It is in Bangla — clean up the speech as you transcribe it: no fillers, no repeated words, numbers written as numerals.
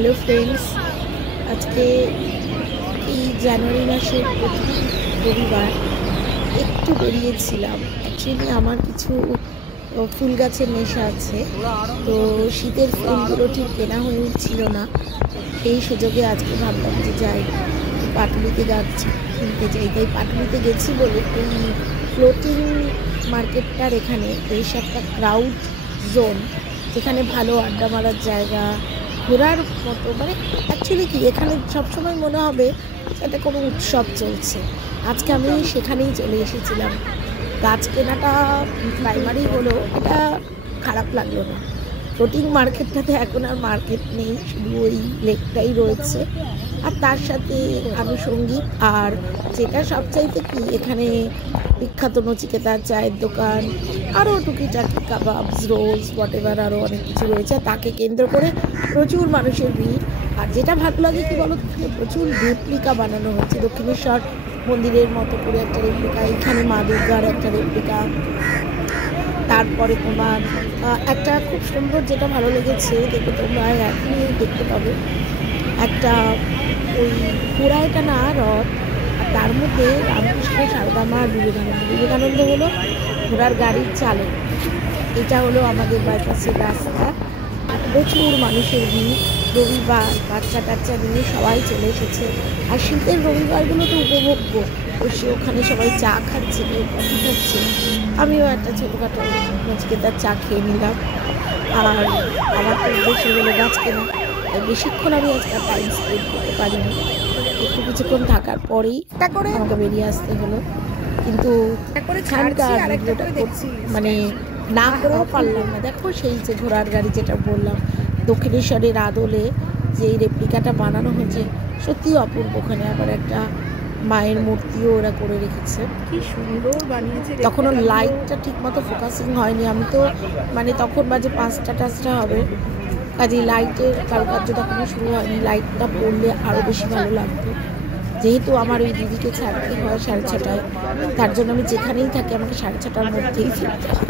হ্যালো ফ্রেন্ডস, আজকে এই জানুয়ারি মাসের প্রথম রবিবার একটু বেরিয়েছিলাম। অ্যাকচুয়ালি আমার কিছু ফুল গাছের নেশা আছে, তো শীতের ফুলগুলো ঠিক কেনা হয়ে উঠছিল না। সেই সুযোগে আজকে ভাবলাম যে যাই, পাটুলিতে গাছ কিনতে যাই। তাই পাটুলিতে গেছি বলে এই ফ্লোটিং মার্কেটটার এখানে বেশ একটা ক্রাউড জোন, যেখানে ভালো আড্ডা মারার জায়গা, ঘোরার মতো। মানে অ্যাকচুয়ালি কি, এখানে সবসময় মনে হবে এটা কোনো উৎসব চলছে। আজকে আমি সেখানেই চলে এসেছিলাম। গাছ কেনাটা প্রাইমারি হলো, এটা খারাপ লাগলো না। ফ্লোটিং মার্কেটটাতে এখন আর মার্কেট নেই, শুধু ওই লেকটাই রয়েছে, আর তার সাথে আনুষঙ্গিক। আর যেটা সবচাইতে কি, এখানে বিখ্যাত নচিকেতার চায়ের দোকান, আরও টুকিটাকি কাবাবস, রোলস, হোয়াটএভার আরও অনেক কিছু রয়েছে। তাকে কেন্দ্র করে প্রচুর মানুষের ভিড়। আর যেটা ভালো লাগে কি বলো, প্রচুর রেপ্লিকা বানানো হচ্ছে। দক্ষিণেশ্বর মন্দিরের মতো করে একটা রেপ্লিকা, এখানে মা দুর্গার একটা রেপ্লিকা। তারপরে তোমার একটা খুব সুন্দর, যেটা ভালো লেগেছে, দেখো তোমরা এখনই দেখতে পাবে, একটা ওই ঘোড়ায় টানা রথ, আর তার মধ্যে রামকৃষ্ণ, সারদা মা, বিবেকানন্দ হলো ঘোড়ার গাড়ির চালক। এটা হলো আমাদের বাইপাসের রাস্তা। প্রচুর মানুষের ভিড়, রবিবার, বাচ্চা কাচ্চা নিয়ে সবাই চলে এসেছে। আর শীতের রবিবারগুলো তো উপভোগ্য। বসে ওখানে সবাই চা খাচ্ছে, কেউ কফি খাচ্ছে। আমিও একটা ছোটোখাটো নচিকেতার চা খেয়ে নিলাম। আর আমার তো উদ্দেশ্য হলো গাছ কেনা, তাই বেশিক্ষণ আমি একটা টাইম স্পেন্ড করতে পারিনি। একটু কিছুক্ষণ থাকার পরেই আমাকে বেরিয়ে আসতে হলো। কিন্তু মানে না করেও পারলাম না। দেখো সেই যে ঘোড়ার গাড়ি, যেটা বললাম, দক্ষিণেশ্বরের আদলে যে এই রেপ্লিকাটা বানানো হয়েছে, সত্যিই অপূর্ব। ওখানে আবার একটা মায়ের মূর্তিও ওরা করে রেখেছে, কি সুন্দর বানিয়েছে। তখনও লাইটটা ঠিক মতো ফোকাসিং হয়নি। আমি তো মানে তখন বাজে 5টা হবে, কাজে লাইটের কারুকার্য তখনও শুরু হয়নি। লাইটটা পড়লে আরও বেশি ভালো লাগতো। যেহেতু আমার ওই দিদিকে ছাড়তে হয় 6:30টায়, তার জন্য আমি যেখানেই থাকি আমাকে 6:30টার মধ্যেই ফিরতে হয়।